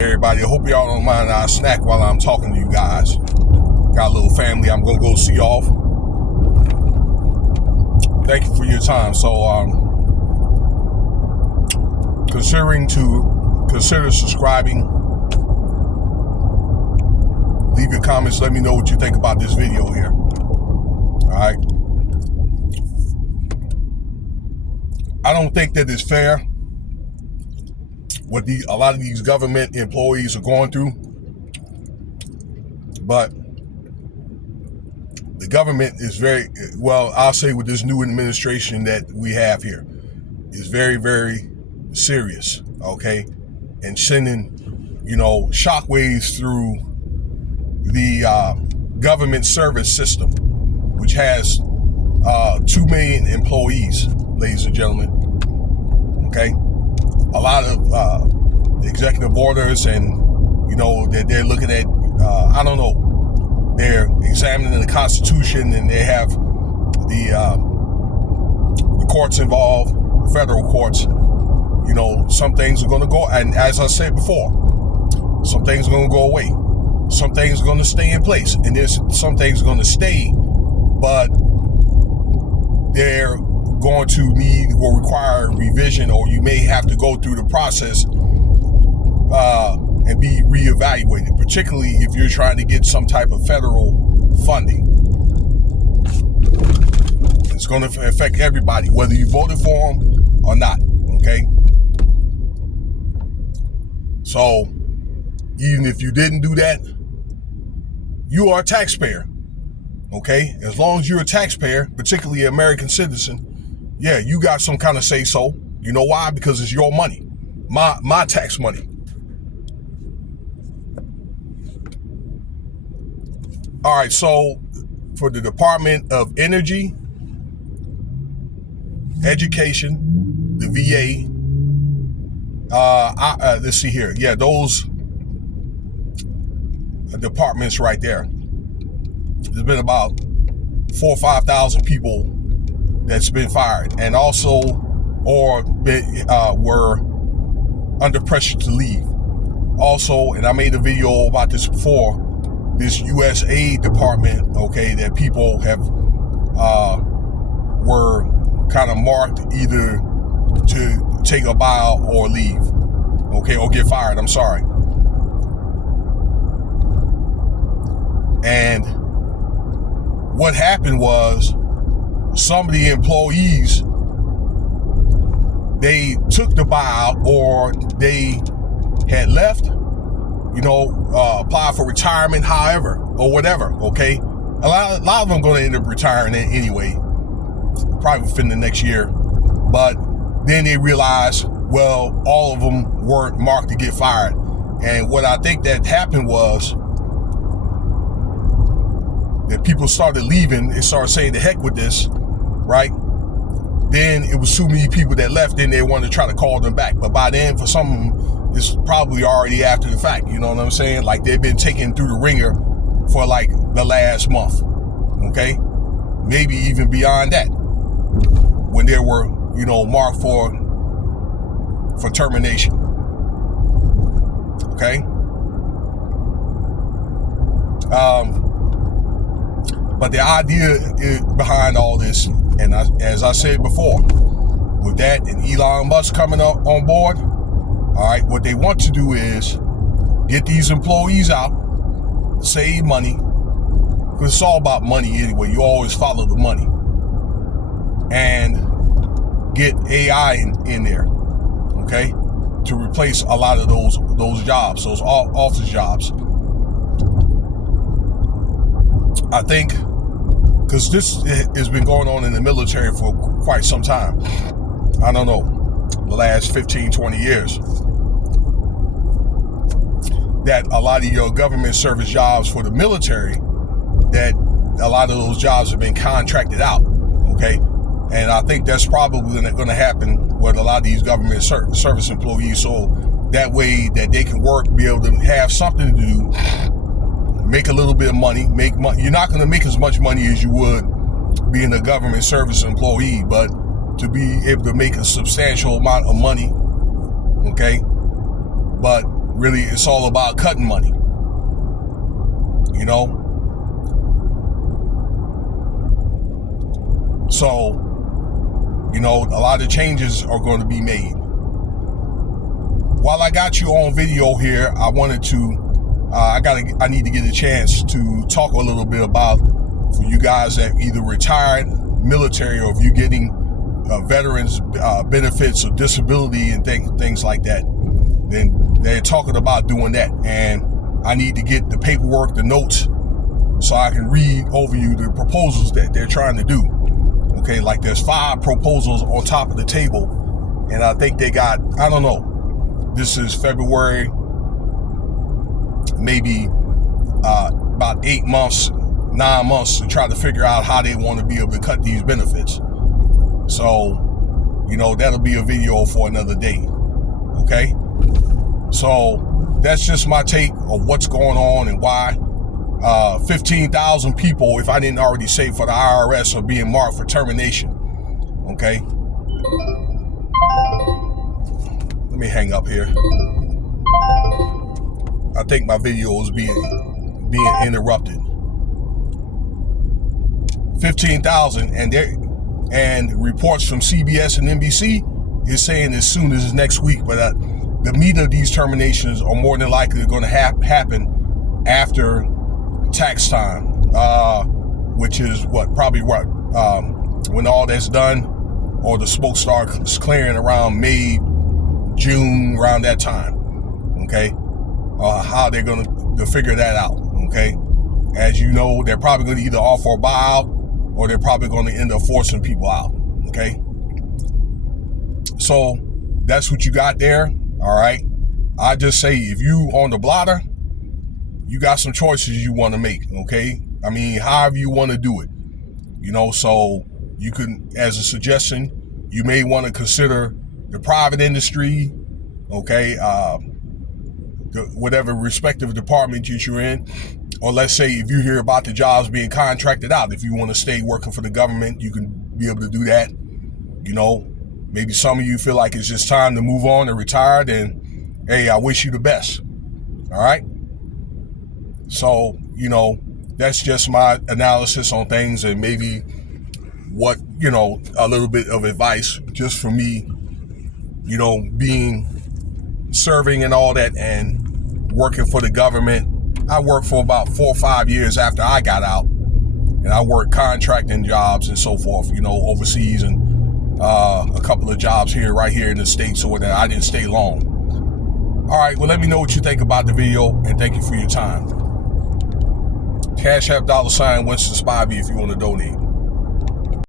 Everybody, I hope y'all don't mind I snack while I'm talking to you guys. Got a little family I'm gonna go see off. Thank you for your time. So consider subscribing. Leave your comments, let me know what you think about this video here. Alright. I don't think that it's fair what a lot of these government employees are going through, but the government is very well, I'll say with this new administration that we have here is very, very serious, okay, and sending shockwaves through the government service system, which has 2 million employees, ladies and gentlemen. Okay, a lot of executive orders, and that they're looking at. I don't know. They're examining the Constitution, and they have the courts involved, the federal courts. Some things are going to go, and as I said before, some things are going to go away. Some things are going to stay in place, and there's some things are going to stay, but they're going to need or require revision, or you may have to go through the process and be reevaluated, particularly if you're trying to get some type of federal funding. It's going to affect everybody, whether you voted for them or not, okay? So even if you didn't do that, you are a taxpayer, okay? As long as you're a taxpayer, particularly an American citizen, yeah, you got some kind of say-so. You know why? Because it's your money, my tax money. All right, so for the Department of Energy, Education, the VA, let's see here. Yeah, those departments right there. There's been about 4,000 or 5,000 people that's been fired, and also were under pressure to leave. Also, and I made a video about this before, this USAID department, okay, that people have were kind of marked either to take a buyout or leave, okay, or get fired. I'm sorry. And what happened was, some of the employees, they took the buyout, or they had left, applied for retirement, however, or whatever, okay? A lot of them going to end up retiring anyway, probably within the next year. But then they realized, well, all of them weren't marked to get fired. And what I think that happened was that people started leaving and started saying, the heck with this, right? Then it was too many people that left, and they wanted to try to call them back. But by then, for some, it's probably already after the fact, you know what I'm saying? Like, they've been taken through the ringer for like the last month, okay? Maybe even beyond that, when they were, marked for termination, okay? But the idea behind all this, and as I said before, with that and Elon Musk coming up on board, all right, what they want to do is get these employees out, save money, because it's all about money anyway. You always follow the money, and get AI in there, okay, to replace a lot of those jobs, those office jobs. I think, because this has been going on in the military for quite some time. I don't know, the last 15, 20 years. That a lot of your government service jobs for the military, that a lot of those jobs have been contracted out, okay? And I think that's probably going to happen with a lot of these government service employees, so that way that they can work, be able to have something to do, make a little bit of money, make money. You're not going to make as much money as you would being a government service employee, but to be able to make a substantial amount of money, okay? But really it's all about cutting money. You know? So, you know, a lot of changes are going to be made. While I got you on video here, I wanted to, I need to get a chance to talk a little bit about, for you guys that either retired military or if you're getting veterans benefits or disability and things like that, then they're talking about doing that. And I need to get the paperwork, the notes, so I can read over you the proposals that they're trying to do. Okay, like there's 5 proposals on top of the table, and I think they got, I don't know, this is February, maybe about 8 months, 9 months to try to figure out how they want to be able to cut these benefits. So, you know, that'll be a video for another day. Okay? So that's just my take of what's going on and why 15,000 people, if I didn't already say, for the IRS are being marked for termination. Okay? Let me hang up here. I think my video is being interrupted. 15,000, and reports from CBS and NBC is saying as soon as next week, but the meat of these terminations are more than likely going to happen after tax time, which is when all that's done, or the smoke starts clearing around May, June, around that time. Okay, how they're going to figure that out. Okay, as you know, they're probably going to either offer a buyout, or they're probably going to end up forcing people out. Okay, so that's what you got there. All right, I just say, if you on the blotter, you got some choices you want to make. Okay, I mean, however you want to do it, you know. So you can, as a suggestion, you may want to consider the private industry. Okay, whatever respective department you're in, or let's say if you hear about the jobs being contracted out, if you want to stay working for the government, you can be able to do that. You know, maybe some of you feel like it's just time to move on and retire, then hey, I wish you the best. All right. So, you know, that's just my analysis on things, and maybe what, you know, a little bit of advice just for me, you know, serving and all that, and working for the government. I worked for about 4 or 5 years after I got out, and I worked contracting jobs and so forth, you know, overseas, and a couple of jobs right here in the States, or whatever. I didn't stay long. All right, well, let me know what you think about the video, and thank you for your time. Cash App $Winston Spivey if you want to donate.